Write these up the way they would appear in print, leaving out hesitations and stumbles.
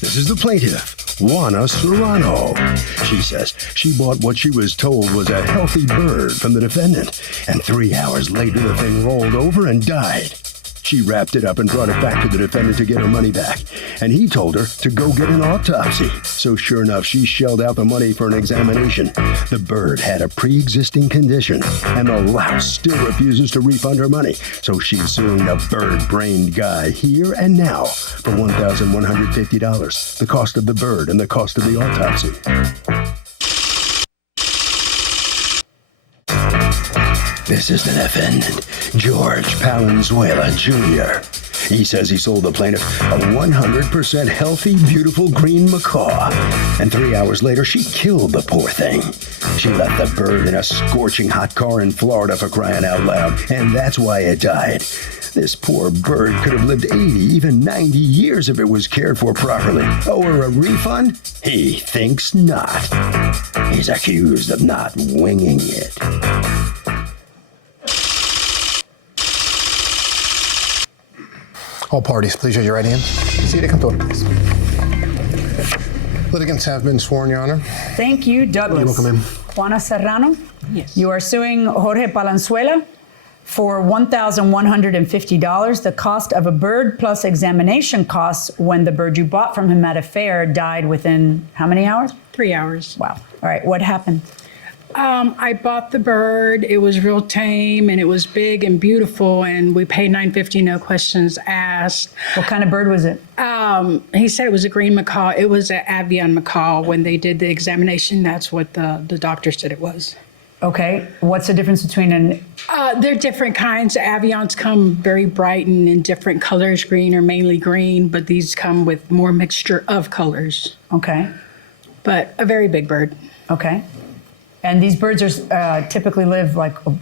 This is the plaintiff, Juana Serrano. She says she bought what she was told was a healthy bird from the defendant, and 3 hours later the thing rolled over and died. She wrapped it up and brought it back to the defendant to get her money back, and he told her to go get an autopsy. So sure enough, she shelled out the money for an examination. The bird had a pre-existing condition, and the louse still refuses to refund her money. So she's suing the bird-brained guy here and now for $1,150, the cost of the bird and the cost of the autopsy. This is the defendant, George Palenzuela Jr. He says he sold the plaintiff a 100% healthy, beautiful green macaw. And 3 hours later, she killed the poor thing. She left the bird in a scorching hot car in Florida, for crying out loud, and that's why it died. This poor bird could have lived 80, even 90 years if it was cared for properly. Owe her a refund? He thinks not. He's accused of not winging it. All parties, please raise your right hand. Seat at Cantor, please. Litigants have been sworn, Your Honor. Thank you, Douglas. You're welcome, ma'am. Juana Serrano? Yes. You are suing Jorge Palenzuela for $1,150, the cost of a bird plus examination costs when the bird you bought from him at a fair died within how many hours? 3 hours. Wow. All right, what happened? I bought the bird. It was real tame and it was big and beautiful, and we paid $9.50, no questions asked. What kind of bird was it? He said it was a green macaw. It was an avian macaw. When they did the examination, that's what the doctor said it was. Okay. What's the difference between an... They're different kinds. Avians come very bright and in different colors. Green are mainly green, but these come with more mixture of colors. Okay. But a very big bird. Okay. And these birds are typically live like a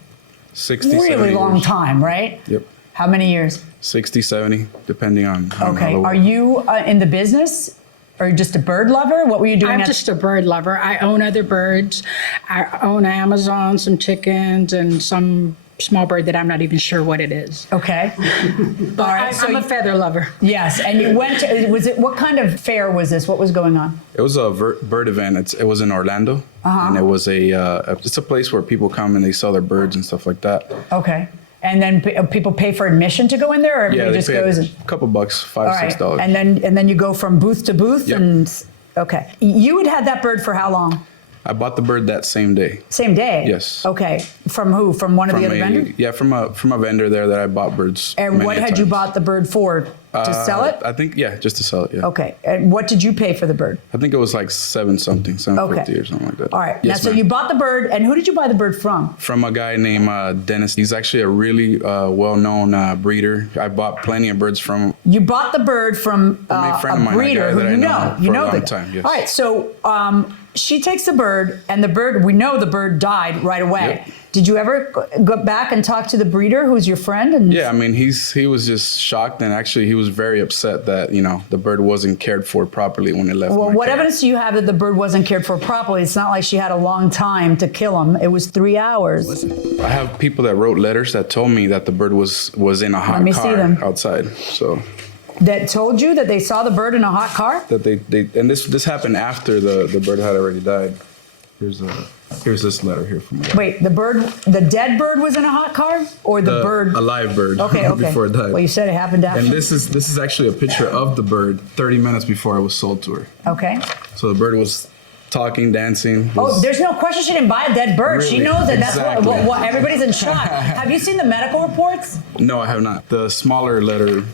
60, really 70 long years. time, right? Yep. How many years? 60, 70, depending on how Okay. Are you in the business or just a bird lover? What were you doing? I'm just a bird lover. I own other birds. I own Amazon, some chickens, and some small bird that I'm not even sure what it is. Okay. But All right, I'm a feather lover. Yes, and you went to, was it, what kind of fair was this? What was going on? It was a bird event. It was in Orlando, and it was it's a place where people come and they sell their birds and stuff like that. Okay. And then people pay for admission to go in there, or everybody they just pay goes? a couple bucks, $5, All right. $6. And then you go from booth to booth? Yep. And okay. You had that bird for how long? I bought the bird that same day. Same day? Yes. Okay. From who? From one of the other vendors? Yeah, from a vendor there that I bought birds. And what had you times. bought the bird for? To sell it? I think, just to sell it, yeah. Okay. And what did you pay for the bird? I think it was like $7-something, $7.50 or something like that. All right. Yes, now, so ma'am. you bought the bird, and who did you buy the bird from? From a guy named Dennis. He's actually a really well-known breeder. I bought plenty of birds from him. You bought the bird from a friend a of mine, breeder a guy who that I you know. know for a long time, yes. All right. So she takes the bird, and the bird, we know the bird died right away. Yep. Did you ever go back and talk to the breeder, who's your friend? And Yeah, I mean, he was just shocked, and actually he was very upset that, the bird wasn't cared for properly when it left Well, my what care. evidence do you have that the bird wasn't cared for properly? It's not like she had a long time to kill him. It was 3 hours. I have people that wrote letters that told me that the bird was in a hot me see car them. outside. So That told you that they saw the bird in a hot car? that they and this happened after the bird had already died. Here's this letter here from me. Wait, the dead bird was in a hot car, or the bird? A live bird. Okay. Before it died. Well, you said it happened after. And this is actually a picture of the bird 30 minutes before it was sold to her. Okay. So the bird was talking, dancing. Oh, there's no question she didn't buy a dead bird. She Really? knows that. That's Exactly. what everybody's in shock. Have you seen the medical reports? No, I have not. The smaller letter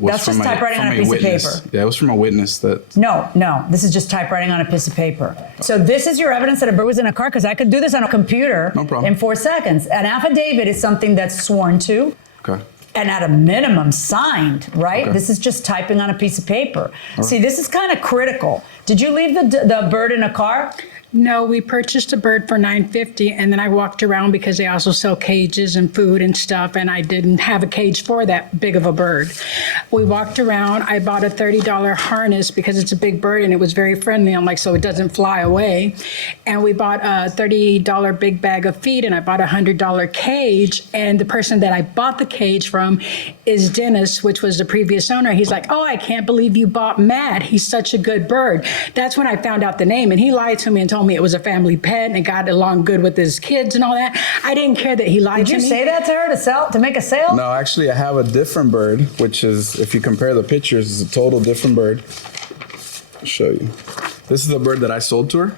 was That's from just typewriting on a piece of witness. paper. Yeah, it was from a witness that. No. This is just typewriting on a piece of paper. So this is your evidence that a bird was in a car? Because I could do this on a computer No problem. in 4 seconds. An affidavit is something that's sworn to. Okay. And at a minimum signed, right? Okay. This is just typing on a piece of paper. See, this is kind of critical. Did you leave the bird in a car? No, we purchased a bird for $9.50, and then I walked around because they also sell cages and food and stuff, and I didn't have a cage for that big of a bird. We walked around. I bought a $30 harness because it's a big bird and it was very friendly. I'm like, so it doesn't fly away. And we bought a $30 big bag of feed, and I bought a $100 cage. And the person that I bought the cage from is Dennis, which was the previous owner. He's like, oh, I can't believe you bought Matt. He's such a good bird. That's when I found out the name, and he lied to me and told me it was a family pet and it got along good with his kids and all that. I didn't care that he lied to me. Did you say that to her to make a sale? No, actually, I have a different bird, which is, if you compare the pictures, it's a total different bird. I'll show you. This is the bird that I sold to her.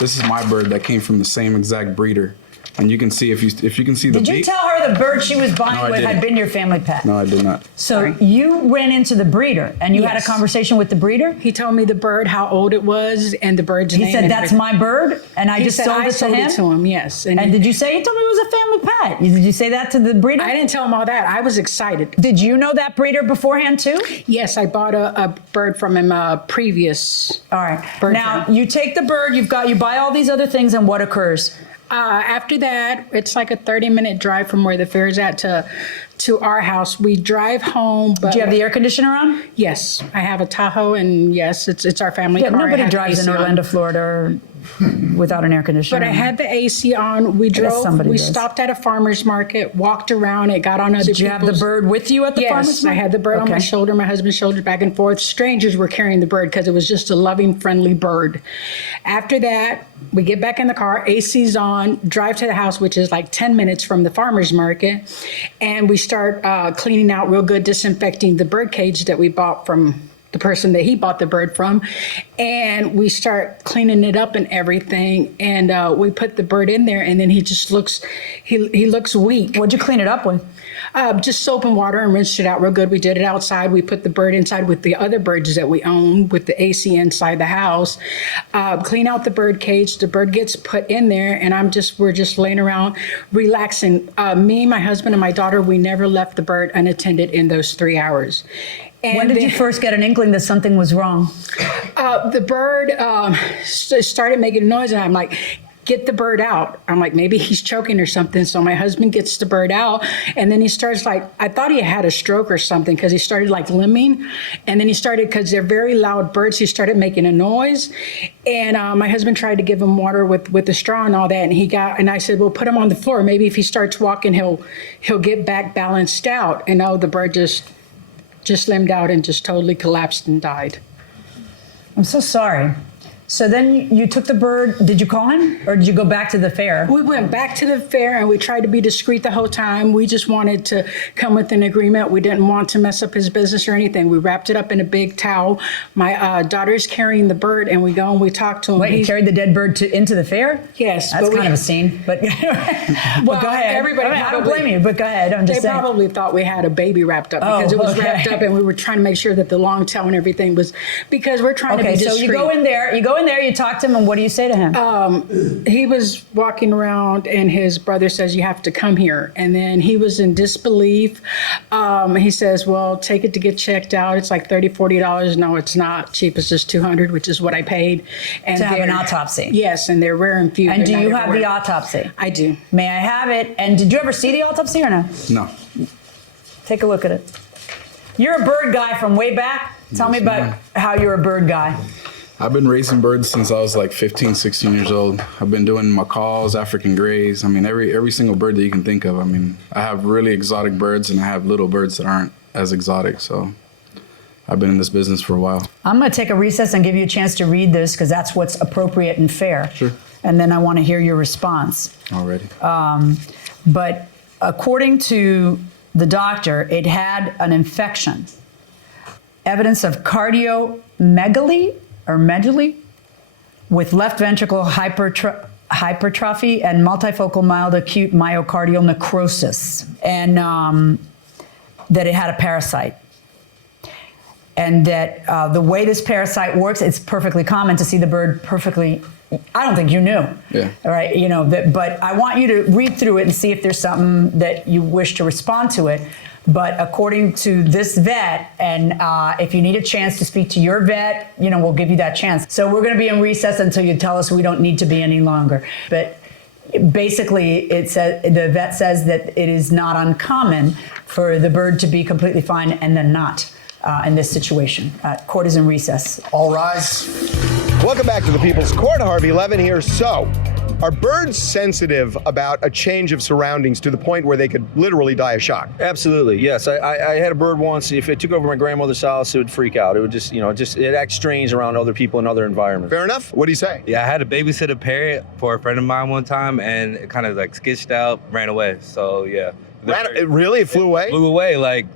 This is my bird that came from the same exact breeder. And you can see, if you can see the Did you beak. tell her the bird she was buying No, I with had didn't. been your family pet? No, I did not. So you ran into the breeder and you had a Yes. conversation with the breeder? He told me the bird, how old it was, and the bird's name. He said, and that's everything. my bird, and I He just said, sold I it sold to him? it to him, yes. And did you say, he told me it was a family pet? Did you say that to the breeder? I didn't tell him all that. I was excited. Did you know that breeder beforehand too? Yes, I bought a bird from him previous. All right. Bird Now farm. you take the bird, you buy all these other things, and what occurs? After that, it's like a 30-minute drive from where the fair is at to our house. We drive home, but Do you have the air conditioner on? yes, I have a Tahoe, and yes, it's our family Yeah, car. It nobody has drives in AC on. Orlando, Florida without an air conditioner. But I had the AC on. We guess drove. somebody We does. stopped at a farmer's market, walked around. It got on other Did you have the people's- bird with you at the farmer's Yes, market? I had the bird on my Okay. shoulder, my husband's shoulder, back and forth. Strangers were carrying the bird because it was just a loving, friendly bird. After that, we get back in the car, AC's on, drive to the house, which is like 10 minutes from the farmer's market, and we start cleaning out real good, disinfecting the bird cage that we bought from the person that he bought the bird from, and we start cleaning it up and everything, and we put the bird in there, and then he just looks, he looks weak. What'd you clean it up with? Just soap and water and rinsed it out real good. We did it outside. We put the bird inside with the other birds that we own with the AC inside the house. Clean out the bird cage. The bird gets put in there, and we're just laying around relaxing. Me, my husband, and my daughter, we never left the bird unattended in those 3 hours. And When did you first get an inkling that something was wrong? the bird started making a noise, and I'm like, get the bird out. I'm like, maybe he's choking or something. So my husband gets the bird out, and then he starts like, I thought he had a stroke or something because he started like limbing. And then he started, because they're very loud birds, he started making a noise. And my husband tried to give him water with a straw and all that. And I said, well, put him on the floor. Maybe if he starts walking, he'll get back balanced out. And the bird just limbed out and just totally collapsed and died. I'm so sorry. So then you took the bird. Did you call him, or did you go back to the fair? We went back to the fair, and we tried to be discreet the whole time. We just wanted to come with an agreement. We didn't want to mess up his business or anything. We wrapped it up in a big towel. My daughter's carrying the bird, and we go and we talk to him. Wait, you carried the dead bird into the fair? Yes, That's but kind of a scene. But, but Well, go ahead. everybody I don't probably- blame you, but go ahead. I'm just They saying. probably thought we had a baby wrapped up because it was okay. wrapped up, and we were trying to make sure that the long tail and everything was, because we're trying to be Okay, discreet. so you go in there, you talk to him, and what do you say to him? He was walking around, and his brother says, you have to come here. And then he was in disbelief. He says, well, take it to get checked out. It's like $30, $40. No, it's not cheap. It's just $200, which is what I paid. And To have an they're- autopsy. Yes, and they're rare and few. And do They're you not have the everywhere. autopsy? I do. May I have it? And did you ever see the autopsy or no? No. Take a look at it. You're a bird guy from way back. Tell me Yes, about ma'am. how you're a bird guy. I've been raising birds since I was like 15, 16 years old. I've been doing macaws, African grays. I mean, every single bird that you can think of. I mean, I have really exotic birds, and I have little birds that aren't as exotic. So I've been in this business for a while. I'm going to take a recess and give you a chance to read this because that's what's appropriate and fair. Sure. And then I want to hear your response. Already. But according to the doctor, it had an infection. Evidence of cardiomegaly or megaly with left ventricle hypertrophy and multifocal mild acute myocardial necrosis, and that it had a parasite. And that the way this parasite works, it's perfectly common to see the bird perfectly. I don't think you knew. Yeah. All right. But I want you to read through it and see if there's something that you wish to respond to it. But according to this vet, and if you need a chance to speak to your vet, we'll give you that chance. So we're going to be in recess until you tell us we don't need to be any longer. But basically, it says the vet says that it is not uncommon for the bird to be completely fine and then not in this situation. Court is in recess. All rise. Welcome back to the People's Court. Harvey Levin here. So, are birds sensitive about a change of surroundings to the point where they could literally die of shock? Absolutely, yes. I had a bird once. If it took over my grandmother's house, it would freak out. It would just, it acts strange around other people in other environments. Fair enough. What do you say? Yeah, I had to babysit a parrot for a friend of mine one time, and it kind of like skitched out, ran away. So yeah. Really? It flew away? Flew away, it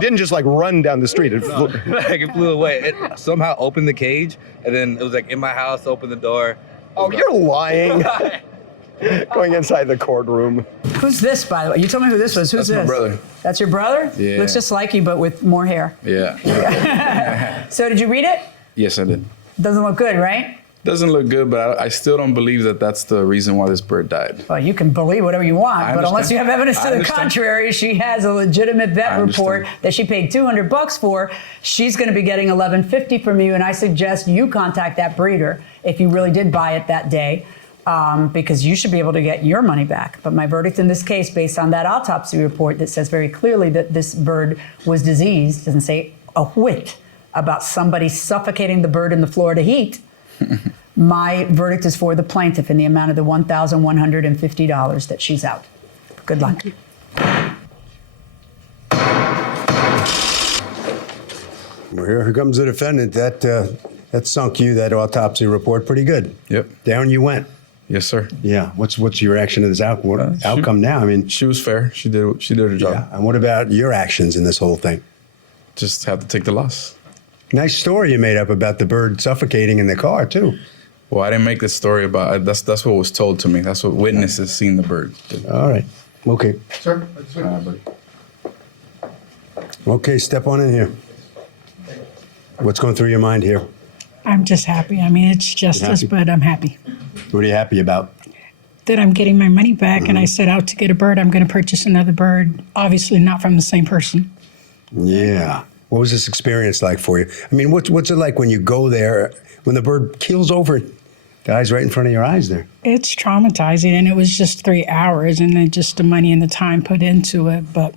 didn't just run down the street. It flew. It flew away. It somehow opened the cage, and then it was in my house, opened the door. Oh, you're lying. Going inside the courtroom. Who's this, by the way? You told me who this was. Who's That's this? my brother. That's your brother? Yeah. Looks just like you, but with more hair. Yeah. So did you read it? Yes, I did. Doesn't look good, right? Doesn't look good, but I still don't believe that that's the reason why this bird died. Well, you can believe whatever you want, but understand. unless you have evidence to I the understand. contrary, she has a legitimate vet I report understand. that she paid $200 for. She's going to be getting $11.50 from you, and I suggest you contact that breeder if you really did buy it that day, because you should be able to get your money back. But my verdict in this case, based on that autopsy report that says very clearly that this bird was diseased, doesn't say a whit about somebody suffocating the bird in the Florida heat. My verdict is for the plaintiff in the amount of the $1,150 that she's out. Good luck. Well, here comes the defendant. That sunk you, that autopsy report, pretty good. Yep. Down you went. Yes, sir. Yeah. What's your reaction to this outcome now? I mean, She was fair. She did her job. yeah. And what about your actions in this whole thing? Just have to take the loss. Nice story you made up about the bird suffocating in the car too. Well, I didn't make this story about. That's what was told to me. That's what witnesses seen the bird. All right. Okay. Sir? Buddy. Okay. Step on in here. What's going through your mind here? I'm just happy. I mean, it's justice, happy? but I'm happy What are you happy about? that I'm getting my money back. And I set out to get a bird. I'm going to purchase another bird, obviously not from the same person. Yeah. What was this experience like for you? I mean, what's it like when you go there, when the bird keels over, dies right in front of your eyes there? It's traumatizing, and it was just 3 hours, and then just the money and the time put into it. But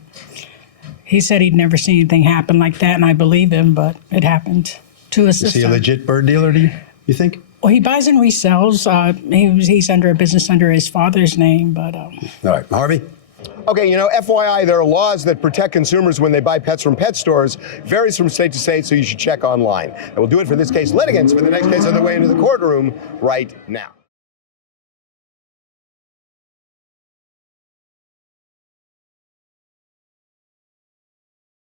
he said he'd never seen anything happen like that, and I believe him, but it happened to us Is this he a time. legit bird dealer, do you think? Well, he buys and resells. He's under a business under his father's name, but... All right. Harvey? Okay, FYI, there are laws that protect consumers when they buy pets from pet stores. Varies from state to state, so you should check online. And we'll do it for this case litigants for the next case on the way into the courtroom right now.